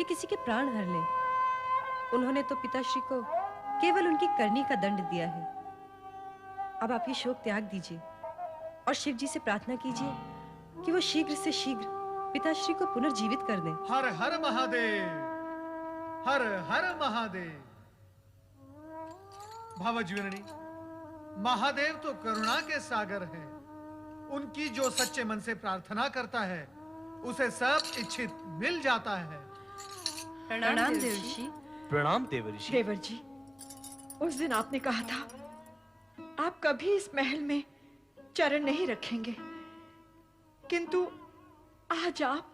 कि किसी के प्राण हर लें। उन्होंने तो पिताश्री को केवल उनकी करनी का दंड दिया है। अब आप ये शोक त्याग दीजिए और शिव जी से प्रार्थना कीजिए कि वो शीघ्र से शीघ्र पिताश्री को पुनर्जीवित कर दें। हर हर महादेव, हर हर महादेव। भावजीवनी, महादेव तो करुणा के सागर हैं। उनकी जो सच्चे मन से प्रार्थना करता है उसे सब इच्छित मिल जाता है। प्रणाम देवर्षि। प्रणाम देवर्षि। देवर जी, उस दिन आपने कहा था आप कभी इस महल में चरण नहीं रखेंगे, किंतु आज आप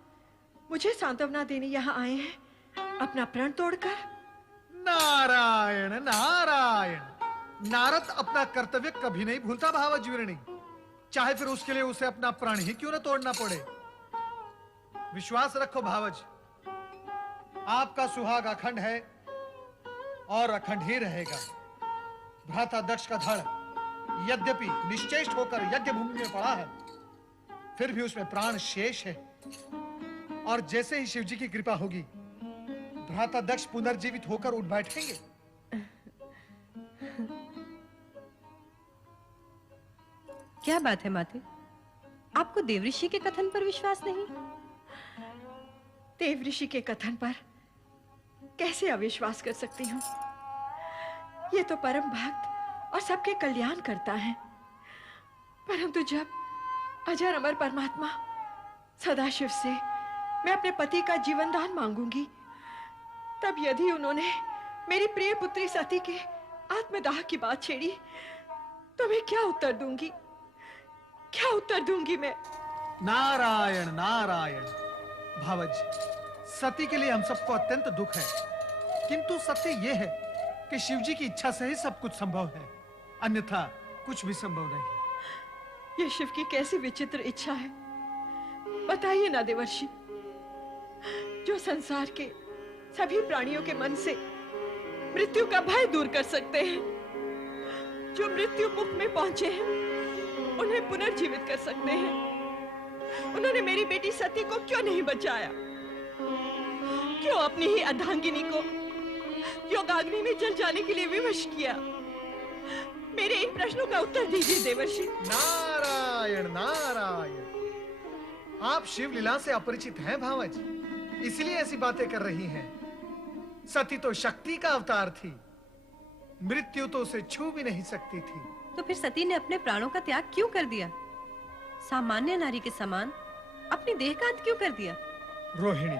मुझे सांत्वना देने यहाँ आए हैं अपना प्रण तोड़कर। नारायण नारायण। नारद अपना कर्तव्य कभी नहीं भूलता भावजीवनी, चाहे फिर उसके लिए उसे अपना प्राण ही क्यों न तोड़ना पड़े। विश्वास रखो भावज, आपका सुहाग अखंड है और अखंड ही रहेगा। भ्राता दक्ष का धड़ यद्यपि निश्चेष्ट होकर यज्ञ भूमि में पड़ा है, फिर भी उसमें प्राण शेष है। और जैसे ही शिवजी की कृपा होगी, भ्राता दक्ष पुनर्जीवित होकर उठ बैठेंगे। क्या बात है माते, आपको देवऋषि के कथन पर विश्वास नहीं? देवऋषि के कथन पर कैसे अविश्वास कर सकती हूँ? ये तो परम भक्त और सबके कल्याण करता है। परंतु जब अजर अमर परमात्मा सदाशिव से मैं अपने पति का जीवन दान मांगूंगी, तब यदि उन्होंने मेरी प्रिय पुत्री सती के आत्मदाह की बात छेड़ी, तो मैं क्या उत्तर दूंगी? क्या उत्तर दूंगी मैं? नारायण नारायण। भावज, सती के लिए हम सबको अत्यंत दुख है, किंतु सत्य यह है कि शिवजी की इच्छा से ही सब कुछ संभव है, अन्यथा कुछ भी संभव नहीं। यह शिव की कैसी विचित्र इच्छा है, बताइए ना देवर्षि। जो संसार के सभी प्राणियों के मन से मृत्यु का भय दूर कर सकते हैं, जो मृत्यु मुख में पहुंचे हैं उन्हें पुनर्जीवित कर सकते हैं, उन्होंने मेरी बेटी सती को क्यों नहीं बचाया? क्यों अपनी ही अर्धांगिनी को योगाग्नि में जल जाने के लिए विवश किया? मेरे इन प्रश्नों का उत्तर दीजिए देवर्षि। नारायण नारायण। आप शिव लीला से अपरिचित हैं भावज, इसलिए ऐसी बातें कर रही हैं। सती तो शक्ति का अवतार थी, मृत्यु तो उसे छू भी नहीं सकती थी। तो फिर सती ने अपने प्राणों का त्याग क्यों कर दिया? सामान्य नारी के समान अपनी देह का अंत क्यों कर दिया? रोहिणी,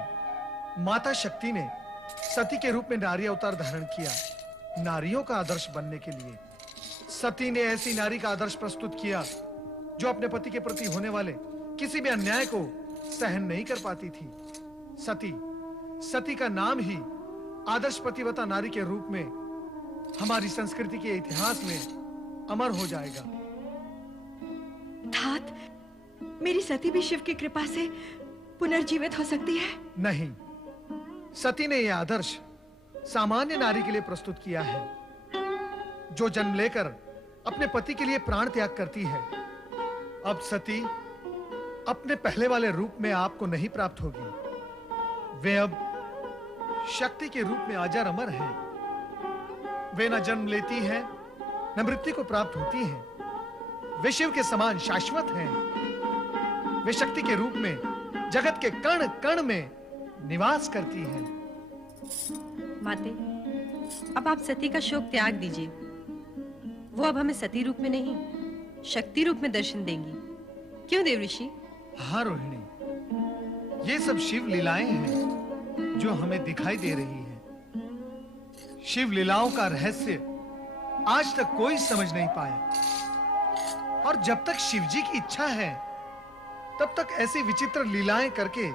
माता शक्ति ने सती के रूप में नारी अवतार धारण किया, नारियों का आदर्श बनने के लिए। सती ने ऐसी नारी का आदर्श प्रस्तुत किया जो अपने पति के प्रति होने वाले किसी भी अन्याय को सहन नहीं कर पाती थी। सती का नाम ही आदर्श पतिव्रता नारी के रूप में हमारी संस्कृति के इतिहास में अमर हो जाएगा। तात, मेरी सती भी शिव की कृपा से पुनर्जीवित हो सकती है? नहीं, सती ने यह आदर्श सामान्य नारी के लिए प्रस्तुत किया है, जो जन्म लेकर अपने पति के लिए प्राण त्याग करती है। अब सती अपने पहले वाले रूप में आपको नहीं प्राप्त होगी। वे अब शक्ति के रूप में अजर अमर हैं। वे न जन्म लेती हैं, न मृत्यु को प्राप्त होती हैं। वे शिव के समान शाश्वत हैं। वे शक्ति के रूप में जगत के कण कण में निवास करती हैं। माते, अब आप सती का शोक त्याग दीजिए। वो अब हमें सती रूप में नहीं, शक्ति रूप में दर्शन देंगी। क्यों देवऋषि? हाँ रोहिणी, ये सब शिव लीलाएं हैं जो हमें दिखाई दे रही हैं। शिव लीलाओं का रहस्य आज तक कोई समझ नहीं पाया, और जब तक शिवजी की इच्छा है तब तक ऐसी विचित्र लीलाएं करके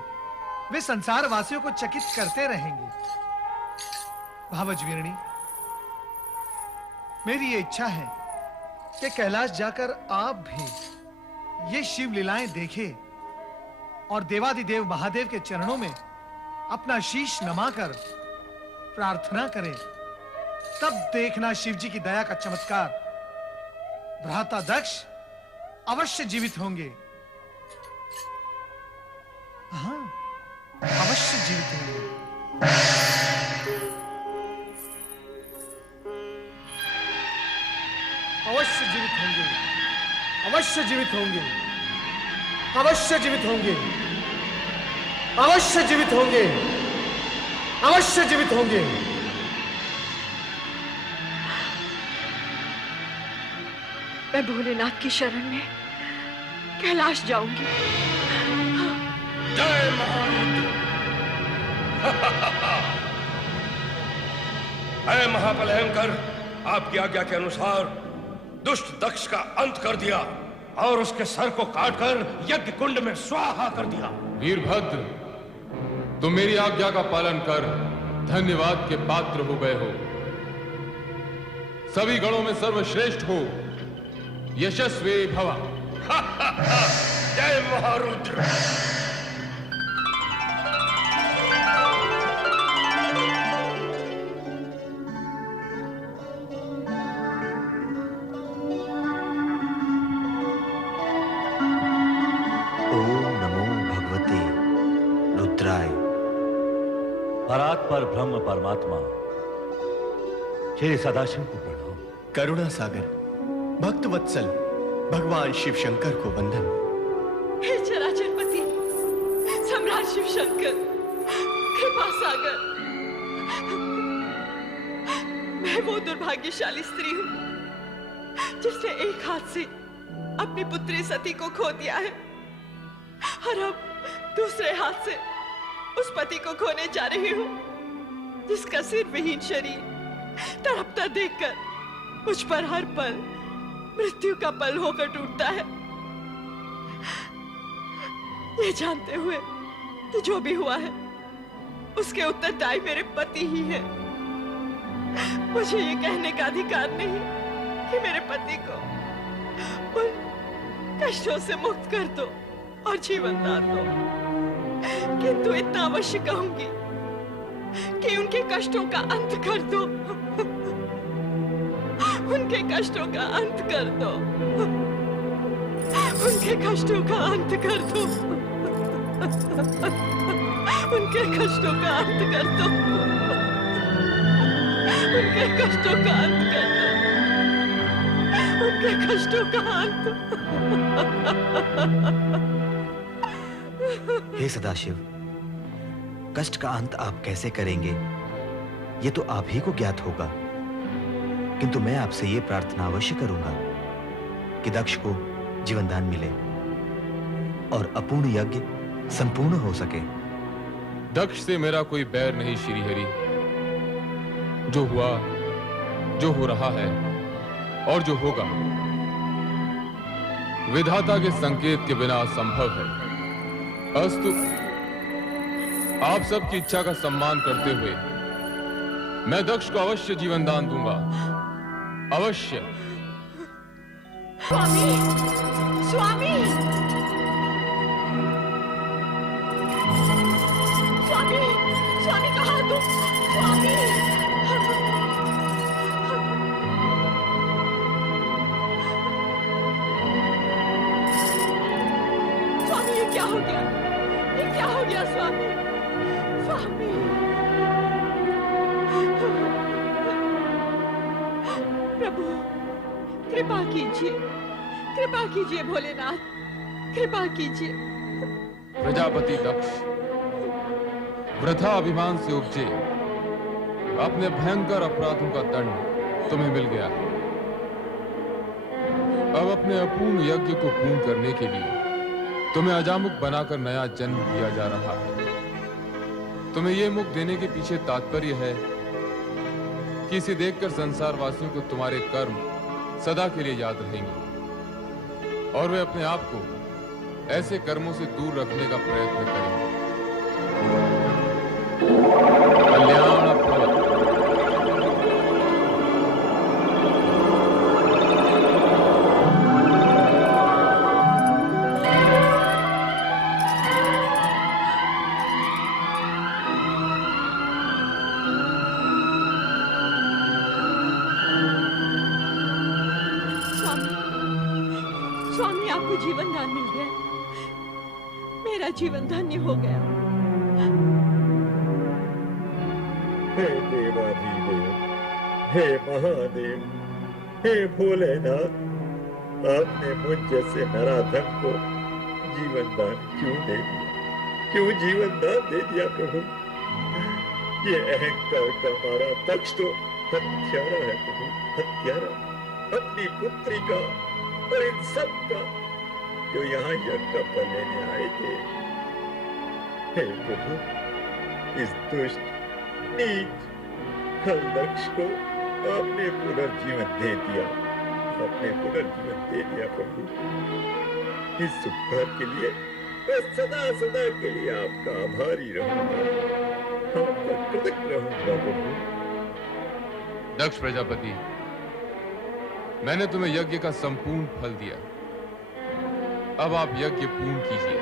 वे संसार वासियों को चकित करते रहेंगे। भावज वीरणी, मेरी ये इच्छा है कि कैलाश जाकर आप भी ये शिव लीलाएं देखें और देवादिदेव महादेव के चरणों में अपना शीश नमाकर प्रार्थना करें। तब देखना शिवजी की दया का चमत्कार। भ्राता दक्ष अवश्य जीवित होंगे। हाँ, अवश्य जीवित होंगे। अवश्य जीवित होंगे, अवश्य जीवित होंगे, अवश्य जीवित होंगे, अवश्य जीवित होंगे, अवश्य जीवित होंगे। मैं भोलेनाथ की शरण में कैलाश जाऊंगी। जय महारुद्र। ऐ महाबलयंकर, आपकी आज्ञा के अनुसार दुष्ट दक्ष का अंत कर दिया और उसके सर को काटकर यज्ञ कुंड में स्वाहा कर दिया। वीरभद्र, तुम मेरी आज्ञा का पालन कर धन्यवाद के पात्र हो गए हो। सभी गणों में सर्वश्रेष्ठ हो, यशस्वी भवा। जय महारुद्र। परात्पर ब्रह्म परमात्मा श्री सदाशिव को प्रणाम। करुणा सागर भक्त वत्सल भगवान शिव शंकर को वंदन। हे चराचरपति सम्राट शिव शंकर, कृपा सागर, मैं वो दुर्भाग्यशाली स्त्री हूं जिसने एक हाथ से अपनी पुत्री सती को खो दिया है और अब दूसरे हाथ से उस पति को खोने जा रही हूं जिसका सिर विहीन शरीर तड़पता देखकर मुझ पर हर पल मृत्यु का पल होकर टूटता है। ये जानते हुए कि जो भी हुआ है उसके उत्तरदायी मेरे पति ही है। मुझे ये कहने का अधिकार नहीं कि मेरे पति को उन कष्टों से मुक्त कर दो और जीवन दान दो, किंतु इतना अवश्य कहूंगी कि उनके कष्टों का अंत कर दो। उनके कष्टों का अंत कर दो। उनके कष्टों का अंत कर दो। उनके कष्टों का अंत कर दो। उनके कष्टों का अंत कर दो। उनके कष्टों का अंत। हे सदाशिव, कष्ट का अंत आप कैसे करेंगे ये तो आप ही को ज्ञात होगा, किंतु मैं आपसे ये प्रार्थना अवश्य करूंगा कि दक्ष को जीवनदान मिले और अपूर्ण यज्ञ संपूर्ण हो सके। दक्ष से मेरा कोई बैर नहीं श्री हरि। जो हुआ, जो हो रहा है और जो होगा विधाता के संकेत के बिना असंभव है। अस्तु, आप सबकी इच्छा का सम्मान करते हुए मैं दक्ष को अवश्य जीवन दान दूंगा, अवश्य। स्वामी, स्वामी, स्वामी, स्वामी कहाँ तुम? स्वामी, स्वामी ये क्या हो गया? ये क्या हो गया स्वामी? स्वामी, प्रभु कृपा कीजिए, कृपा कीजिए भोलेनाथ, कृपा कीजिए। प्रजापति दक्ष वृथा अभिमान से उपजे अपने भयंकर अपराधों का दंड तुम्हें मिल गया है। अब अपने अपूर्ण यज्ञ को पूर्ण करने के लिए तुम्हें अजामुख बनाकर नया जन्म दिया जा रहा है। तुम्हें यह मुख देने के पीछे तात्पर्य है कि इसे देखकर संसार वासियों को तुम्हारे कर्म सदा के लिए याद रहेंगे और वे अपने आप को ऐसे कर्मों से दूर रखने का प्रयत्न करेंगे। कल्याण भवतु। स्वामी आपको जीवन दान मिल गया, मेरा जीवन धन्य हो गया। हे देवाधिदेव, हे महादेव, हे भोलेनाथ, आपने मुझ जैसे नराधम को जीवन दान क्यों दे दिया? क्यों जीवन दान दे दिया प्रभु? ये अहंकार का मारा दक्ष तो हत्यारा है प्रभु, हत्यारा। अपनी पुत्री का और इन सब का जो यहाँ यज्ञ का फल लेने आए थे। हे प्रभु, इस दुष्ट नीच खल दक्ष को आपने पुनर्जीवन दे दिया, आपने पुनर्जीवन दे दिया प्रभु। इस उपकार के लिए मैं सदा सदा के लिए आपका आभारी रहूंगा, आपका कृतज्ञ रहूंगा प्रभु। दक्ष प्रजापति, मैंने तुम्हें यज्ञ का संपूर्ण फल दिया। अब आप यज्ञ पूर्ण कीजिए।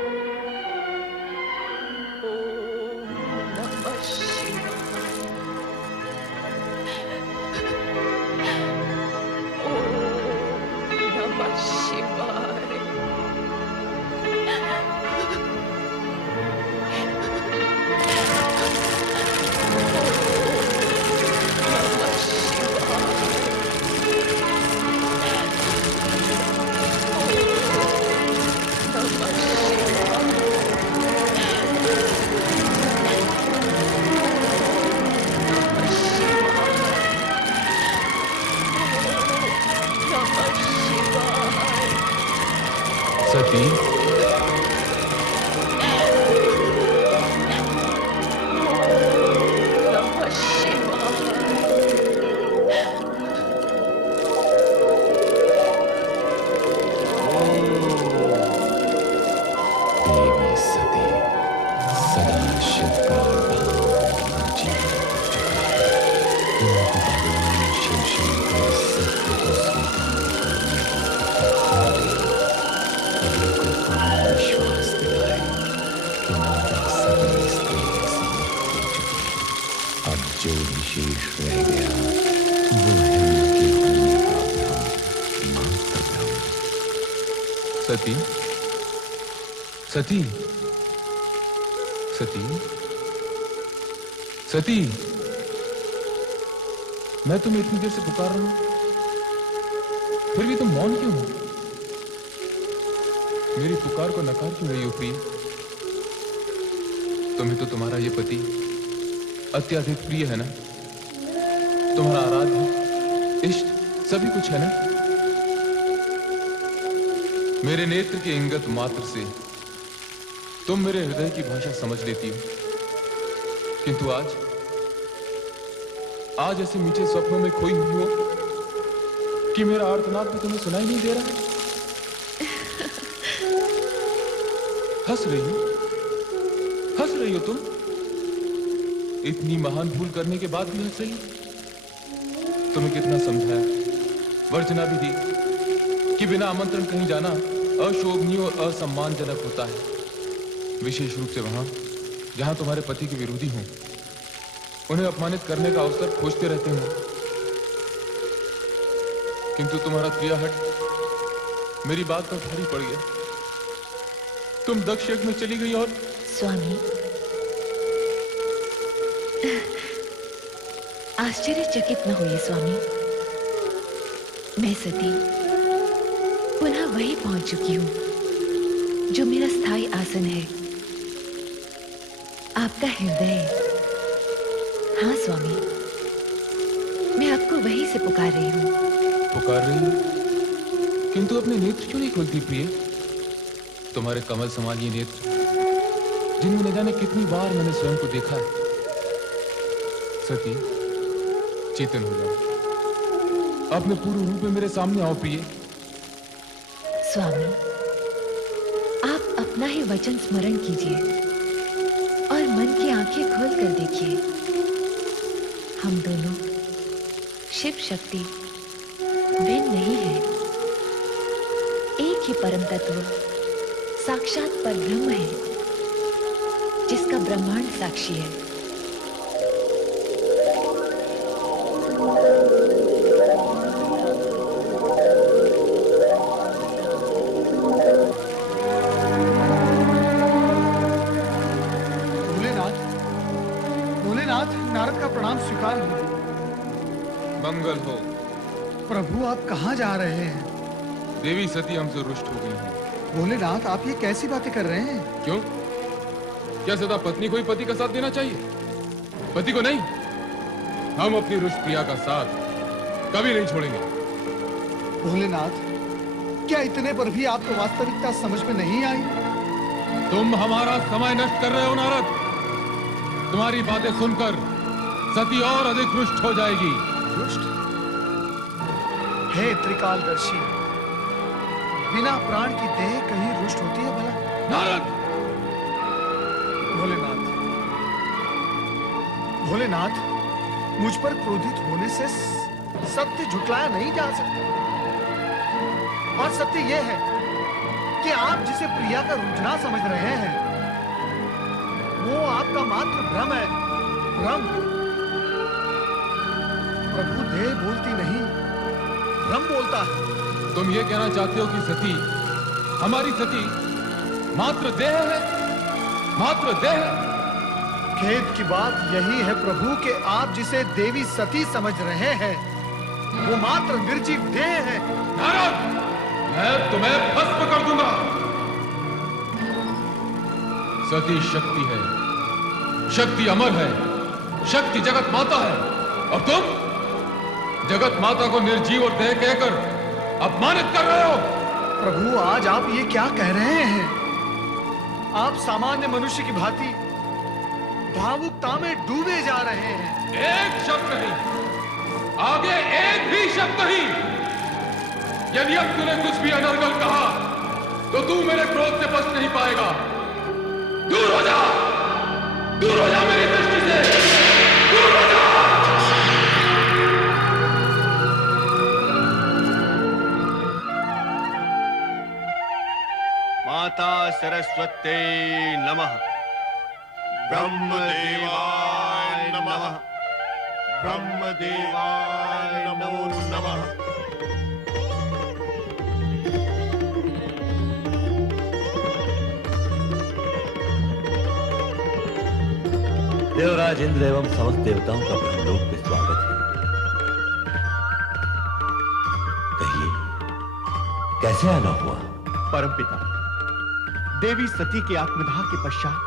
सती, देवी सती सदा शिव का भाव जीवन कर चुका है। किंतु भगवान शिव शंकर सत्य को स्वीकार करने को कौन विश्वास दिलाए कि माता सती स्त्री से मुक्त हो चुकी है। अब जो विशेष रह गया वो है उनके होने का भ्रम, मात्र भ्रम। सती, सती, सती, सती, मैं तुम्हें इतनी देर से पुकार रहा हूं, फिर भी तुम मौन क्यों हो? मेरी पुकार को नकार क्यों रही हो प्रिय? तुम्हें तो तुम्हारा ये पति अत्यधिक प्रिय है ना? तुम्हारा आराध्य इष्ट सभी कुछ है ना? मेरे नेत्र के इंगत मात्र से तुम मेरे हृदय की भाषा समझ लेती हो, किंतु आज ऐसे मीठे स्वप्नों में खोई हुई हो कि मेरा आर्तनाद भी तुम्हें सुनाई नहीं दे रहा। हंस रही हो तुम? इतनी महान भूल करने के बाद भी हंस रही हो? तुम्हें कितना समझाया, वर्जना भी दी कि बिना आमंत्रण कहीं जाना अशोभनीय और असम्मानजनक होता है, विशेष रूप से वहां जहां तुम्हारे पति के विरोधी हों, उन्हें अपमानित करने का अवसर खोजते रहते हो। किंतु तुम्हारा क्रियाहट मेरी बात पर भारी पड़ गया। तुम दक्ष यज्ञ में चली गई और स्वामी, आश्चर्यचकित न होइए स्वामी। मैं सती पुनः वहीं पहुंच चुकी हूं जो मेरा स्थायी आसन है, आपका हृदय। हाँ स्वामी, मैं आपको वहीं से पुकार रही हूं। पुकार रही हूं? किंतु अपने नेत्र क्यों नहीं खोलती प्रिय? तुम्हारे कमल समान ये नेत्र जिनमें न जाने कितनी बार मैंने स्वयं को देखा है। सती, चेतन हो जाओ, अपने पूर्ण रूप में मेरे सामने आओ प्रिय। स्वामी, आप अपना ही वचन स्मरण कीजिए और मन की आंखें खोल कर देखिए। हम दोनों शिव शक्ति भिन्न नहीं है, एक ही परम तत्व साक्षात परब्रह्म है, जिसका ब्रह्मांड साक्षी है। भोलेनाथ, नारद का प्रणाम स्वीकार हो। मंगल हो। प्रभु, आप कहाँ जा रहे हैं? देवी सती हमसे रुष्ट हो गई है। भोलेनाथ, आप ये कैसी बातें कर रहे हैं? क्यों? क्या सदा पत्नी को ही पति का साथ देना चाहिए, पति को नहीं? हम अपनी रुष्ट प्रिया का साथ कभी नहीं छोड़ेंगे। भोलेनाथ, क्या इतने पर भी आपको वास्तविकता समझ में नहीं आई? तुम हमारा समय नष्ट कर रहे हो नारद। तुम्हारी बातें सुनकर सती और अधिक रुष्ट हो जाएगी। रुष्ट? हे त्रिकालदर्शी, बिना प्राण की देह कहीं रुष्ट होती है भला? नारद! भोलेनाथ, भोलेनाथ, मुझ पर क्रोधित होने से सत्य झुटलाया नहीं जा सकता। और सत्य यह है कि आप जिसे प्रिया का रुझान समझ रहे हैं, वो आपका मात्र भ्रम है। भ्रम। प्रभु, देह बोलती नहीं, भ्रम बोलता है। तुम ये कहना चाहते हो कि सती, हमारी सती मात्र देह है? मात्र देह? खेद की बात यही है प्रभु कि आप जिसे देवी सती समझ रहे हैं, वो मात्र निर्जीव देह है। नारद, मैं तुम्हें भस्म कर दूंगा। सती शक्ति है, शक्ति अमर है, शक्ति जगत माता है, और तुम जगत माता को निर्जीव और देह कहकर अपमानित कर रहे हो। प्रभु, आज आप ये क्या कह रहे हैं? आप सामान्य मनुष्य की भांति भावुकता में डूबे जा रहे हैं। एक शब्द नहीं, आगे एक भी शब्द नहीं। यदि अब तूने कुछ भी अनर्गल कहा तो तू मेरे क्रोध से बच नहीं पाएगा। दूर हो जा, दूर हो जा मेरी दृष्टि से, दूर हो जा। माता सरस्वती नमः। ब्रह्मदेवाय नमः। ब्रह्मदेवाय नमो नमः। देवराज इंद्र एवं समस्त देवताओं का ब्रह्मलोक में स्वागत है। कहिए, कैसे आना हुआ? परमपिता, देवी सती के आत्मदाह के पश्चात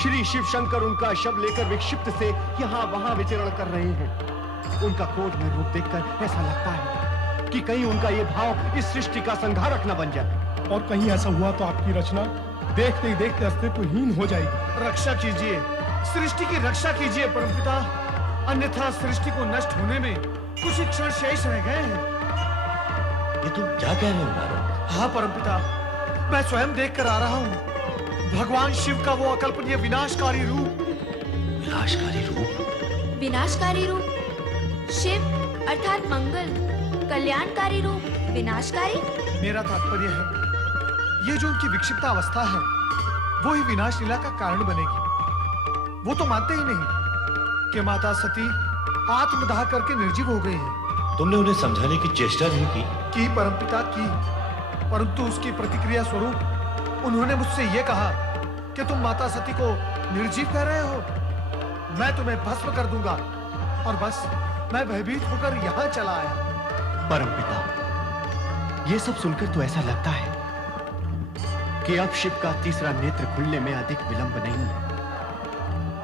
श्री शिव शंकर उनका शव लेकर विक्षिप्त से यहाँ वहां विचरण कर रहे हैं। उनका क्रोध में रूप देखकर ऐसा लगता है कि कहीं उनका ये भाव इस सृष्टि का संहारक न बन जाए। और कहीं ऐसा हुआ तो आपकी रचना देखते ही देखते अस्तित्वहीन हो जाएगी। रक्षा कीजिए, सृष्टि की रक्षा कीजिए परमपिता, अन्यथा सृष्टि को नष्ट होने में कुछ क्षण शेष रह गए हैं। ये तुम क्या कह रहे हो नारद? हाँ परमपिता, मैं स्वयं देख कर आ रहा हूँ भगवान शिव का वो अकल्पनीय विनाशकारी रूप। विनाशकारी रूप? विनाशकारी रूप? शिव अर्थात मंगल, कल्याणकारी रूप विनाशकारी? मेरा तात्पर्य है, ये जो उनकी विक्षिप्ता अवस्था है, वो ही विनाश लीला का कारण बनेगी। वो तो मानते ही नहीं कि माता सती आत्मदाह करके निर्जीव हो गई है। तुमने उन्हें समझाने की चेष्टा नहीं की? परमपिता की, परंतु उसकी प्रतिक्रिया स्वरूप उन्होंने मुझसे यह कहा कि तुम माता सती को निर्जीव कह रहे हो, मैं तुम्हें भस्म कर दूंगा। और बस मैं भयभीत होकर यहाँ चला आया। परमपिता, ये सब सुनकर तो ऐसा लगता है कि अब शिव का तीसरा नेत्र खुलने में अधिक विलंब नहीं है।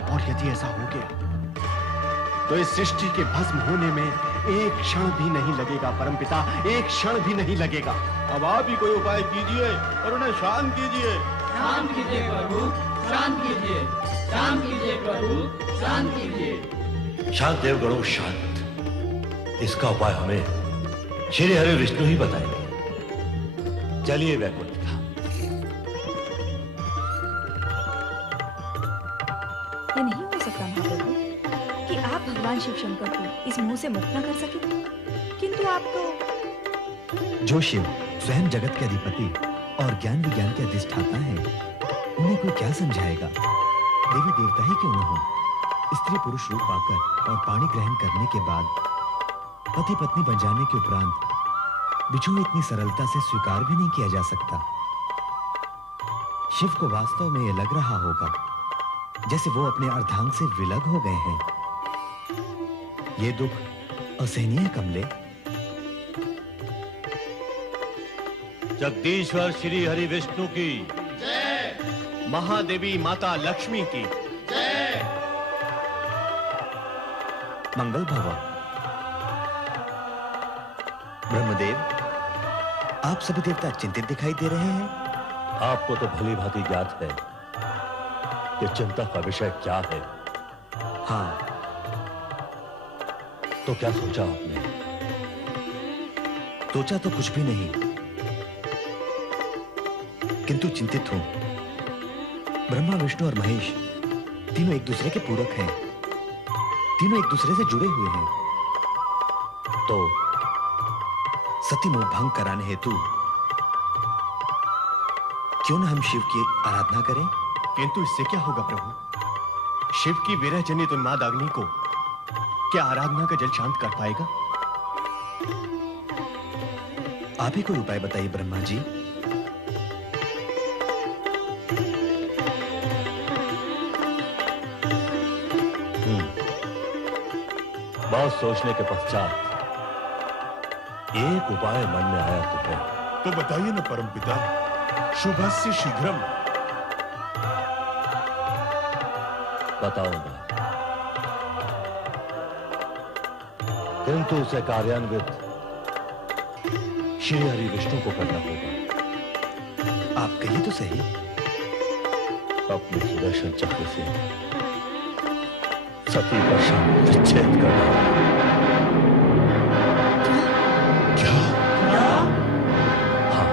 और यदि ऐसा हो गया तो इस सृष्टि के भस्म होने में एक क्षण भी नहीं लगेगा परमपिता, एक क्षण भी नहीं लगेगा। अब आप ही कोई उपाय कीजिए और उन्हें शांत कीजिए। शांत कीजिए प्रभु, शांत कीजिए, शांत कीजिए प्रभु, शांत कीजिए। शांत देवगणों, शांत। इसका उपाय हमें श्री हरि विष्णु ही बताएंगे। चलिए वैकुंठ। ये नहीं हो सकता महाप्रभु कि आप भगवान शिव शंकर को इस मोह से मुक्त न कर सके, किंतु आप तो। जो शिव स्वयं जगत के अधिपति और ज्ञान विज्ञान के अधिष्ठाता है, उन्हें कोई क्या समझाएगा? देवी देवता ही क्यों न हो, स्त्री पुरुष रूप पाकर और पाणी ग्रहण करने के बाद पति पत्नी बन जाने के उपरांत बिछुआ इतनी सरलता से स्वीकार भी नहीं किया जा सकता। शिव को वास्तव में यह लग रहा होगा जैसे वो अपने अर्धांग से विलग हो गए हैं। ये दुख असहनीय है कमले। जगदीश्वर श्री हरि विष्णु की जय। महादेवी माता लक्ष्मी की जय। मंगल भवा। ब्रह्मदेव, आप सभी देवता चिंतित दिखाई दे रहे हैं। आपको तो भली भांति ज्ञात है कि चिंता का विषय क्या है। हाँ, तो क्या सोचा आपने? सोचा तो कुछ भी नहीं, किंतु चिंतित हूं। ब्रह्मा, विष्णु और महेश तीनों एक दूसरे के पूरक हैं, तीनों एक दूसरे से जुड़े हुए हैं। तो सती मोह भंग कराने हेतु क्यों न हम शिव की आराधना करें? किंतु इससे क्या होगा प्रभु? शिव की विरह जनित उन्माद अग्नि को क्या आराधना का जल शांत कर पाएगा? आप ही कोई उपाय बताइए ब्रह्मा जी। बहुत सोचने के पश्चात एक उपाय मन में आया तुम्हें। तो बताइए ना परमपिता। शुभस्य शीघ्रम। बताऊंगा, किंतु उसे कार्यान्वित श्री हरि विष्णु को करना होगा। आप कहिए तो सही। अपने सुदर्शन चक्र से सती का शव विच्छेद करना। क्या? हाँ,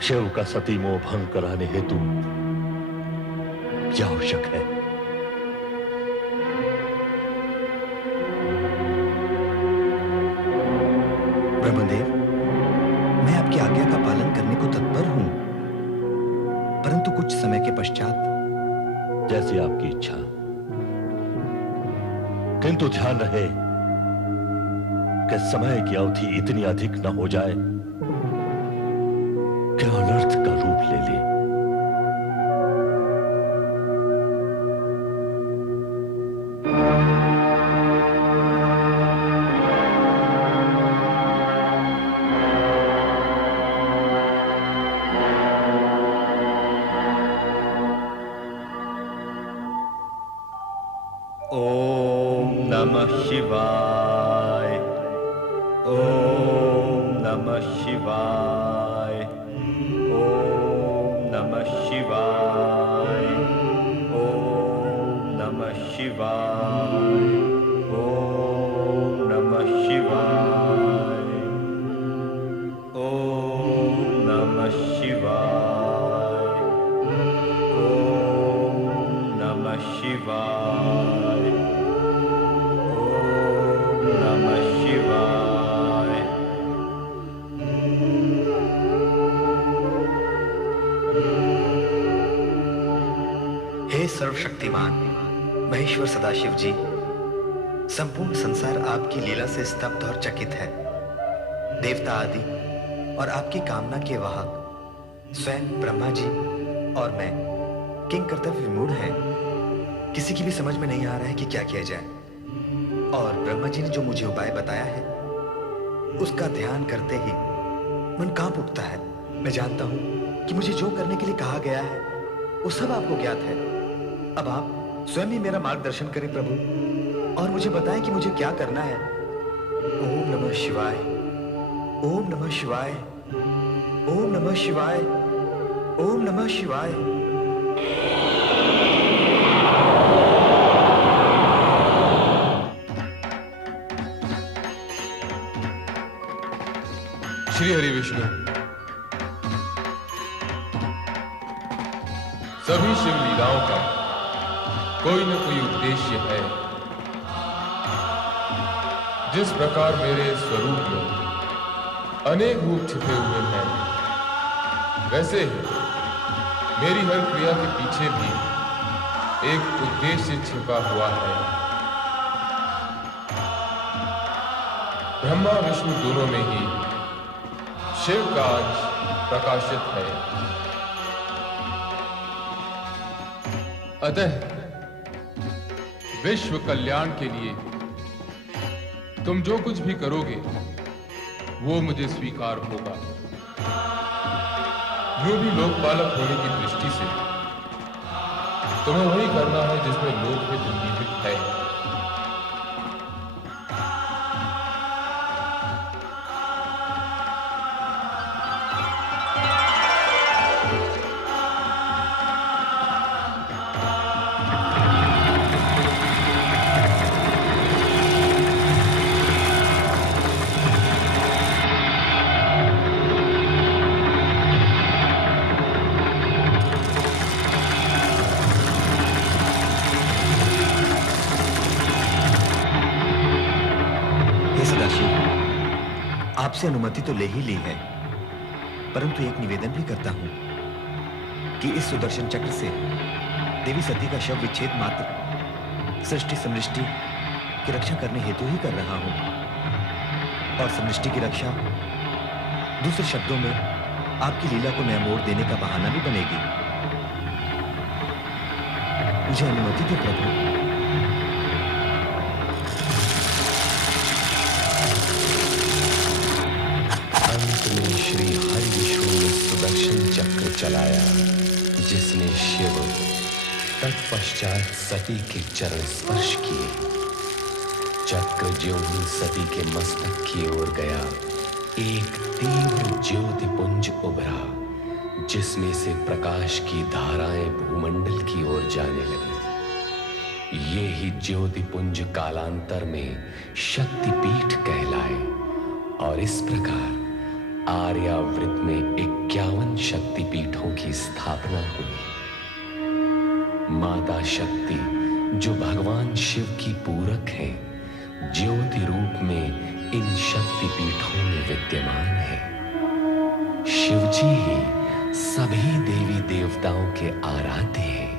शिव का सती मोह भंग कराने हेतु क्या आवश्यक है? ब्रह्मदेव, मैं आपकी आज्ञा का पालन करने को तत्पर हूं, परंतु कुछ समय के पश्चात। जैसी आपकी इच्छा, किंतु ध्यान रहे कि समय की अवधि इतनी अधिक न हो जाए कि अनर्थ का रूप ले ले। ओम नमः शिवाय। ओम नमः शिवाय। ओम नमः शिवाय। ओम नमः शिवाय। ओम नमः शिवाय। ओम नमः शिवाय। ओम नमः शिवाय। नमः शिवाय। हे सर्वशक्तिमान महेश्वर सदाशिव जी, संपूर्ण संसार आपकी लीला से स्तब्ध और चकित है। देवता आदि और आपकी कामना के वाहक स्वयं ब्रह्मा जी और मैं किंग कर्तव्य विमूढ़ हैं। किसी की भी समझ में नहीं आ रहा है कि क्या किया जाए। और ब्रह्मा जी ने जो मुझे उपाय बताया है, उसका ध्यान करते ही मन कांप उठता है। मैं जानता हूं कि मुझे जो करने के लिए कहा गया है वो सब आपको ज्ञात है। अब आप स्वयं ही मेरा मार्गदर्शन करें प्रभु, और मुझे बताएं कि मुझे क्या करना है। ओम नमः शिवाय। ओम नमः शिवाय। ओम नमः शिवाय। ओम नमः शिवाय। श्री हरि विष्णु, सभी शिव लीलाओं का कोई न कोई उद्देश्य है। जिस प्रकार मेरे स्वरूप में अनेक रूप छिपे हुए हैं, वैसे ही मेरी हर क्रिया के पीछे भी एक उद्देश्य छिपा हुआ है। ब्रह्मा विष्णु दोनों में ही शिव का आज प्रकाशित है। अतः विश्व कल्याण के लिए तुम जो कुछ भी करोगे वो मुझे स्वीकार होगा। जो भी लोकपालक होने की दृष्टि से तुम्हें वही करना है जिसमें लोकहित निहित है। आपसे अनुमति तो ले ही ली है, परंतु एक निवेदन भी करता हूं कि इस सुदर्शन चक्र से देवी सती का शव विच्छेद मात्र सृष्टि समृष्टि की रक्षा करने हेतु ही कर रहा हूं, और समृष्टि की रक्षा दूसरे शब्दों में आपकी लीला को नया मोड़ देने का बहाना भी बनेगी। मुझे अनुमति दे प्रभु। श्री हरि विष्णु ने सुदर्शन चक्र चलाया, जिसने शिव तत्पश्चात सती के चरण स्पर्श किए। चक्र ज्यों ही सती के मस्तक की ओर गया, एक तीव्र ज्योति पुंज उभरा, जिसमें से प्रकाश की धाराएं भूमंडल की ओर जाने लगी। ये ही ज्योति पुंज कालांतर में शक्तिपीठ कहलाए, और इस प्रकार आर्यावृत में 51 शक्तिपीठों की स्थापना हुई। माता शक्ति, जो भगवान शिव की पूरक है, ज्योति रूप में इन शक्तिपीठों में विद्यमान है। शिवजी ही सभी देवी देवताओं के आराध्य हैं।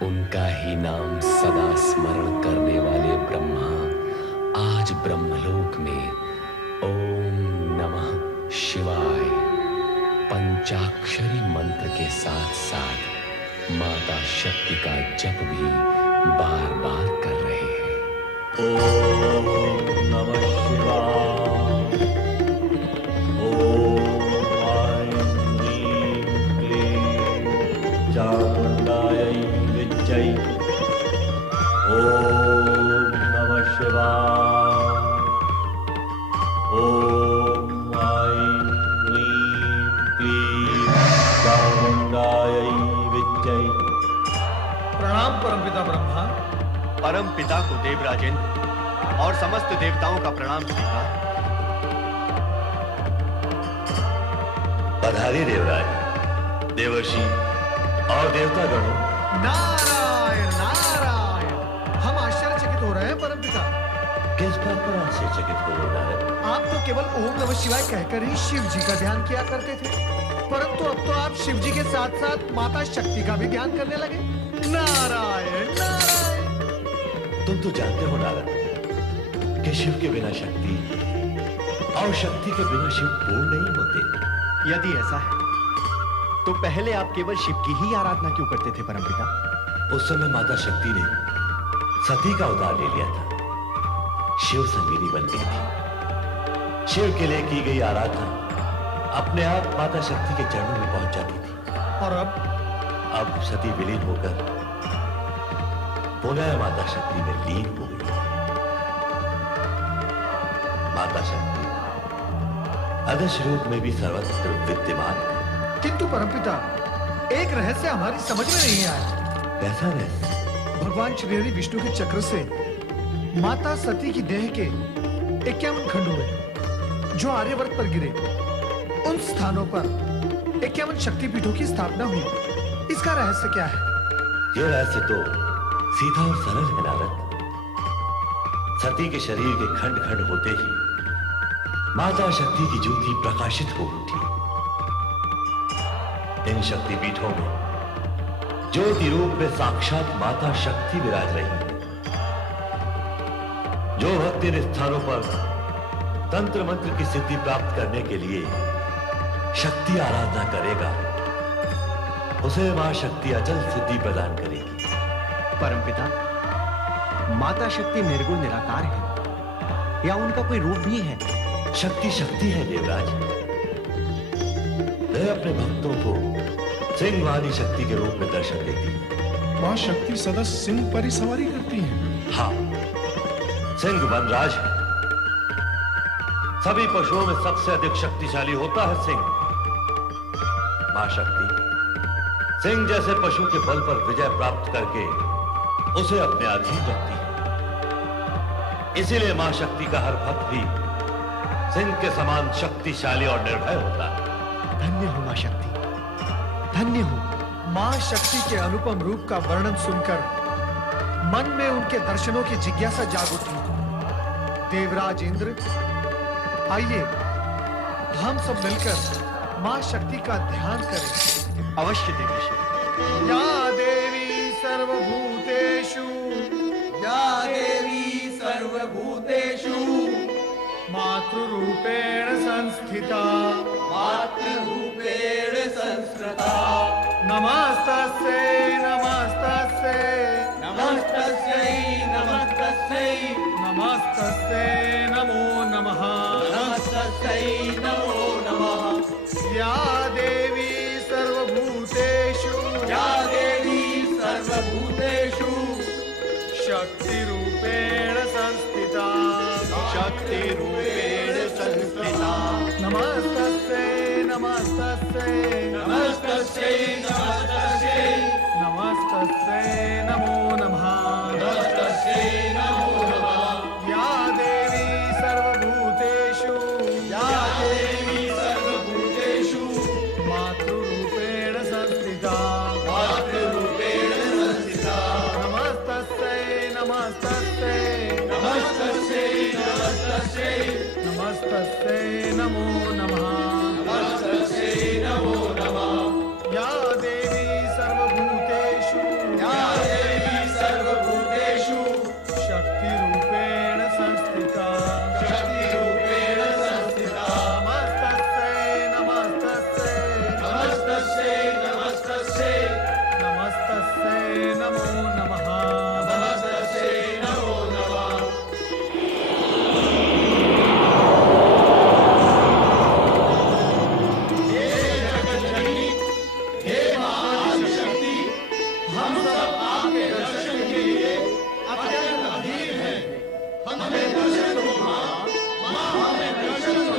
उनका ही नाम सदा स्मरण करने वाले ब्रह्मा आज ब्रह्मलोक में ओम नमः शिवाय पंचाक्षरी मंत्र के साथ साथ माता शक्ति का जप भी बार बार कर रहे हैं। ओम नमः शिवाय, ओम ऐं ह्रीं क्लीं चामुण्डायै विद्महे, ओम नमः शिवाय, ओम ऐं ह्रीं क्लीं चामुण्डायै विद्महे। प्रणाम परमपिता ब्रह्मा। परम पिता को देवराजेंद्र और समस्त देवताओं का प्रणाम स्वीकार। पधारी देवराज, देवर्षि और देवतागणों। नारायण नारायण, हम आश्चर्यचकित हो रहे हैं परमपिता। किस बात पर आश्चर्यचकित हो रहे नारद? आप तो केवल ओम नमः शिवाय कहकर ही शिव जी का ध्यान किया करते थे, परंतु अब तो आप शिव जी के साथ साथ माता शक्ति का भी ध्यान करने लगे। नारायण नारायण। तुम तो जानते हो नारद कि शिव के बिना शक्ति और शक्ति के बिना शिव पूर्ण नहीं होते। यदि ऐसा है तो पहले आप केवल शिव की ही आराधना क्यों करते थे परमपिता? उस समय माता शक्ति ने सती का अवतार ले लिया था, शिव संगिनी बन गई थी। शिव के लिए की गई आराधना अपने आप माता शक्ति के चरणों में पहुंच जाती थी। और अब सती विलीन होकर पुनः माता शक्ति में लीन हो गई। माता शक्ति अदृश्य रूप में भी सर्वत्र विद्यमान है। किंतु परमपिता, एक रहस्य हमारी समझ में नहीं आया। कैसा रहस्य? भगवान श्री हरि विष्णु के चक्र से माता सती की देह के 51 खंड हुए जो आर्यवर्त पर गिरे। उन स्थानों पर 51 शक्तिपीठों की स्थापना हुई। इसका रहस्य क्या है? यह रहस्य तो सीधा और सरल है नारद। सती के शरीर के खंड खंड होते ही माता शक्ति की ज्योति प्रकाशित हो उठी। इन शक्तिपीठों में ज्योति रूप में साक्षात माता शक्ति विराज रही है। जो भक्त इन स्थानों पर तंत्र मंत्र की सिद्धि प्राप्त करने के लिए शक्ति आराधना करेगा, उसे मां शक्ति अचल सिद्धि प्रदान करेगी। परमपिता, माता शक्ति निर्गुण निराकार है या उनका कोई रूप भी है? शक्ति शक्ति है देवराज। वह अपने भक्तों को सिंह वाली शक्ति के रूप में दर्शन देती है। मां शक्ति सदा सिंह पर ही सवारी करती है। हाँ, सिंह वनराज है। सभी पशुओं में सबसे अधिक शक्तिशाली होता है सिंह। मां शक्ति सिंह जैसे पशु के बल पर विजय प्राप्त करके उसे अपने अधीन रखती है। इसीलिए मां शक्ति का हर भक्त भी सिंह के समान शक्तिशाली और निर्भय होता है। धन्य हो मां शक्ति, धन्य हो। मां शक्ति के अनुपम रूप का वर्णन सुनकर मन में उनके दर्शनों की जिज्ञासा जाग उठी। देवराज इंद्र, आइए हम सब मिलकर मां शक्ति का ध्यान करें। अवश्य देवी श्री। या देवी सर्वभूतेषु, या देवी सर्वभूतेषु मातृरूपेण संस्थिता, मातृरूपेण संस्कृता। नमस्तस्यै नमस्तस्यै नमस्तस्यै नमस्तस्यै नमस्तस्यै नमो नमः, नमस्तस्यै नमो नमः। या देवी सर्वभूतेषु, या देवी सर्वभूतेषु शक्तिरूपेण संस्थिता, शक्तिरूपेण संस्थिता। नमस्तस्यै नमस्तस्यै नमस्तस्यै नमस्तस्यै नमस्तस्यै नमो नमः, नमस्तस्यै नमो नमः। या देवी सर्वभूतेषु, या देवी सर्वभूतेषु मातृरूपेण संस्थिता, मातृरूपेण संस्थिता। नमस्तस्यै नमस्तस्यै नमस्तस्यै नमस्तस्यै नमस्तस्यै नमो नमः, नमस्तस्यै नमो नमः। या देवी सर्वभूतेषु, या देवी सर्वभूतेषु शक्तिरूपेण संस्थिता, शक्तिरूपेण संस्थिता। नमस्तस्यै नमस्तस्यै नमस्तस्यै नमस्तस्यै नमस्तस्यै नमो नमः, नमस्तस्यै नमो नमः। हे जगज्जननी, हे महाशक्ति, हम सब आपके दर्शन के लिए अत्यंत अधीर हैं। हमें दर्शन दो मां, मां हमें दर्शन दो।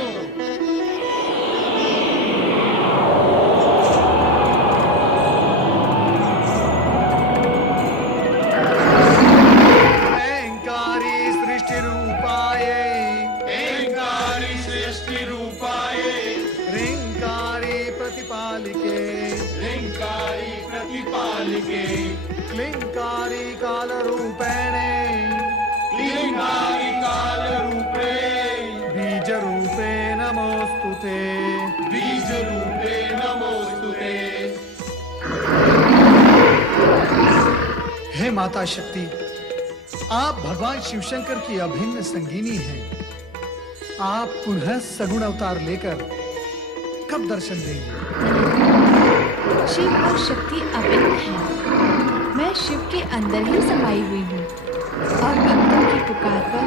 ऐंकारी सृष्टिरूपायै, ऐंकारी सृष्टि रूपाये, ह्रींकारी प्रतिपालिके, ह्रींकारी प्रतिपालिके, क्लींकारी कालरूपेणे, क्लींकारी काल रूपे, बीज रूपे नमोस्तुते, बीज रूपे नमोस्तुते। हे माता शक्ति, आप भगवान शिवशंकर की अभिन्न संगिनी हैं। आप पुनः सगुण अवतार लेकर कब दर्शन देंगे? शिव और शक्ति अभिन्न हैं। मैं शिव के अंदर ही समाई हुई हूँ और भक्तों की पुकार पर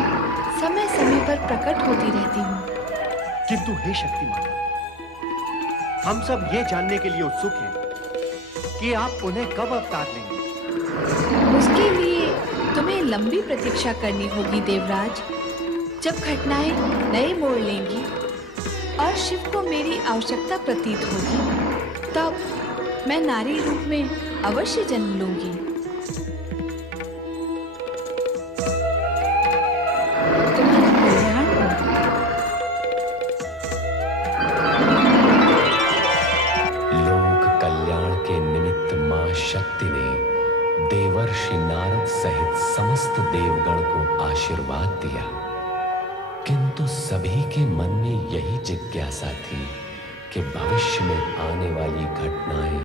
समय समय पर प्रकट होती रहती हूँ। किंतु हे शक्ति माता, हम सब ये जानने के लिए उत्सुक हैं कि आप उन्हें कब अवतार लेंगे। उसके लिए तुम्हें लंबी प्रतीक्षा करनी होगी देवराज। जब घटनाएं नए मोड़ लेंगी और शिव को मेरी आवश्यकता प्रतीत होगी, तब मैं नारी रूप में अवश्य जन्म लूंगी। तुम्हारा कल्याण हो। लोक कल्याण के निमित्त मां शक्ति ने देवर्षि नारद सहित समस्त देवगण को आशीर्वाद दिया, किंतु सभी के मन में यही जिज्ञासा थी कि भविष्य में आने वाली घटनाएं